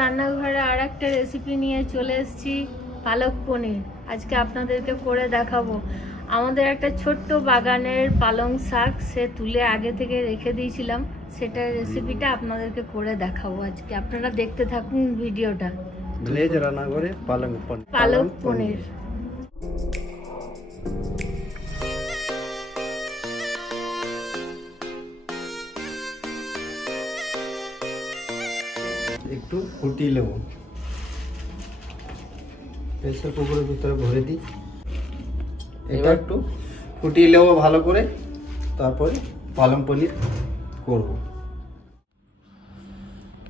রান্নাঘরে আর একটা রেসিপি নিয়ে চলে এসেছি, পালক পনির। আজকে আপনাদেরকে করে দেখাবো। আমাদের একটা ছোট্ট বাগানের পালং শাক সে তুলে আগে থেকে রেখে দিয়েছিলাম, সেটা রেসিপিটা আপনাদেরকে করে দেখাবো আজকে। আপনারা দেখতে থাকুন ভিডিওটা। ভিলেজ রান্নাঘরে পালক পনির। একটু ফুটিয়ে নেব, প্রেসার কুকারের ভিতরে ভরে দিই। এটা একটু ফুটিয়ে নেব ভালো করে, তারপরে পালং পনির করব।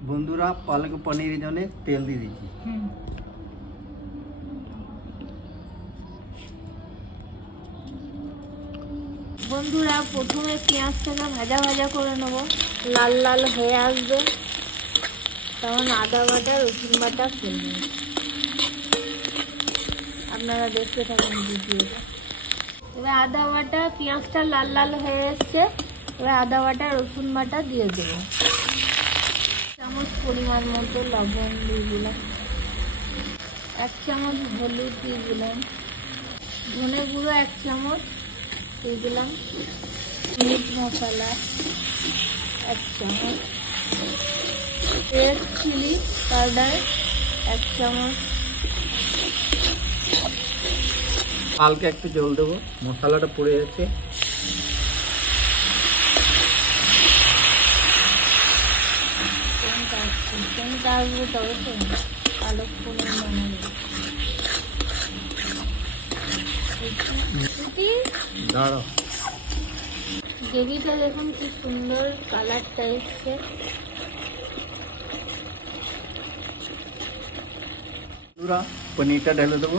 বন্ধুরা, পালং পনিরের জন্য তেল দিয়ে দিচ্ছি। বন্ধুরা, প্রথমে পেঁয়াজটাকে ভাজা ভাজা করে নেব, লাল লাল হয়ে আসবে, তখন আদা বাটা রসুন বাটা ফেলবো। আপনারা দেখতে থাকুন ভিডিওটা। এবার আদা বাটা, পেঁয়াজটা লাল লাল হয়ে এসছে, এবার আদা বাটা রসুন বাটা দিয়ে দেবো। চামচ পরিমাণ মতো লবণ দিয়ে দিলাম, 1 চামচ হলুদ দিয়ে দিলাম, ধনে গুঁড়ো 1 চামচ দিয়ে দিলাম, মিট মশলা 1 চামচ, রেড চিলি পাউডার 1 চামচ। হালকা একটু জল দেবো, মশলাটা পুড়ে যাচ্ছে। আসবে তবে তো পালক পনির বানাবো। দাঁড়াও, গ্রেভিটা দেখুন কি সুন্দর কালারটা এসছে। পনিরটা ঢেলে দেবো,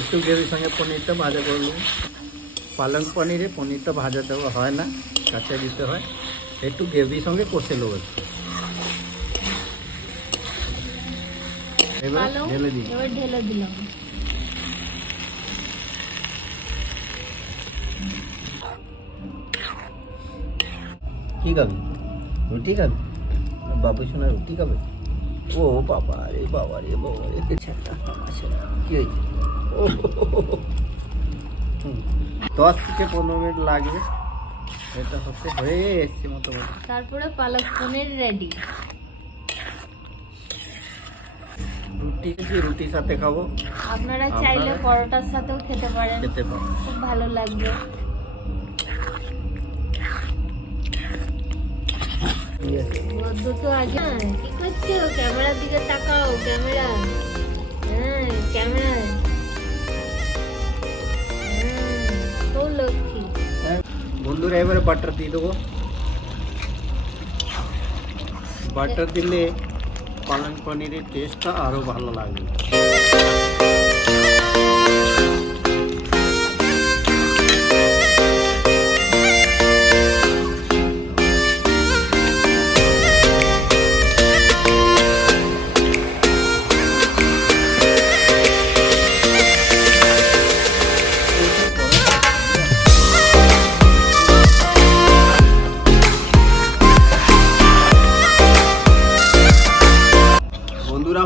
একটু গ্রেভির সঙ্গে পনিরটা ভাজা করে নেবো। পালং পনিরে পনিরটা ভাজা দেওয়া হয় না, কাঁচা দিতে হয়। একটু গ্রেভির সঙ্গে কষে নেবো। এবার ঢেলে দিই। এবার ঢেলে দিলাম। কি খাবি? রুটি খাবি? বাবু সোনা রুটি খাবে? ও বাবা রে বাবা রে বাবা রে, কি হয়েছে? 10 থেকে 15 মিনিট লাগবে, এটা হচ্ছে হয়ে এসছে মোটামুটি। তারপরে পালক পনির রেডি। রুটির সাথে খাবো। আপনারা চাইলে পরোটার সাথেও খেতে পারেন, খুব ভালো লাগবে। তো আগে কি করছো? ক্যামেরার দিকে তাকাও, ক্যামেরা। হ্যাঁ, ক্যামেরায়। খুব লক্ষ্মী। বন্ধুরা, এবারে বাটার দিয়ে দেবো। বাটার দিলে পালং পনিরের টেস্টটা আরো ভালো লাগবে।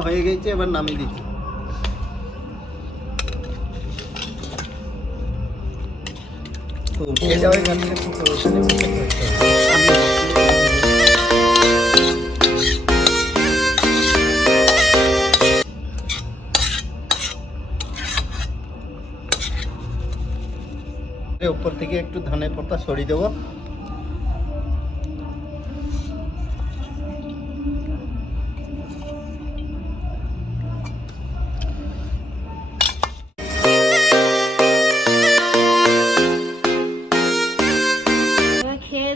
হয়ে গেছে, এবার নামিয়ে দিচ্ছি। তো উঠে যাওয়া এখান থেকে উপর থেকে একটু ধনের পাতা সরিয়ে দেবো।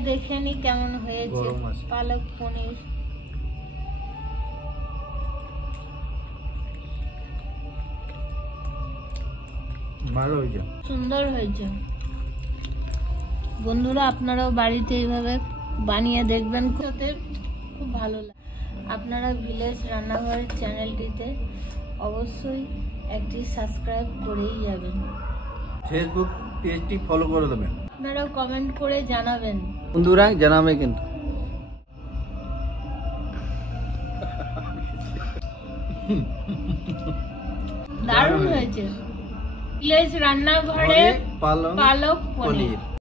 দেখে নি কেমন হয়েছে পালক পনির। ভালো হয়েছে, সুন্দর হয়েছে। বন্ধুরা, আপনারাও বাড়িতে এইভাবে বানিয়ে দেখবেন, খুব ভালো লাগে। আপনারা ভিলেজ রান্নাঘরের চ্যানেলটিতে অবশ্যই একটি সাবস্ক্রাইব করেই যাবেন। ফেসবুক পেজটি ফলো করে দেবেন। আপনারাও কমেন্ট করে জানাবেন। বন্ধুরা জানাবে কিন্তু। দারুণ হয়েছে। ভিলেজ রান্নাঘরে পালক পনির।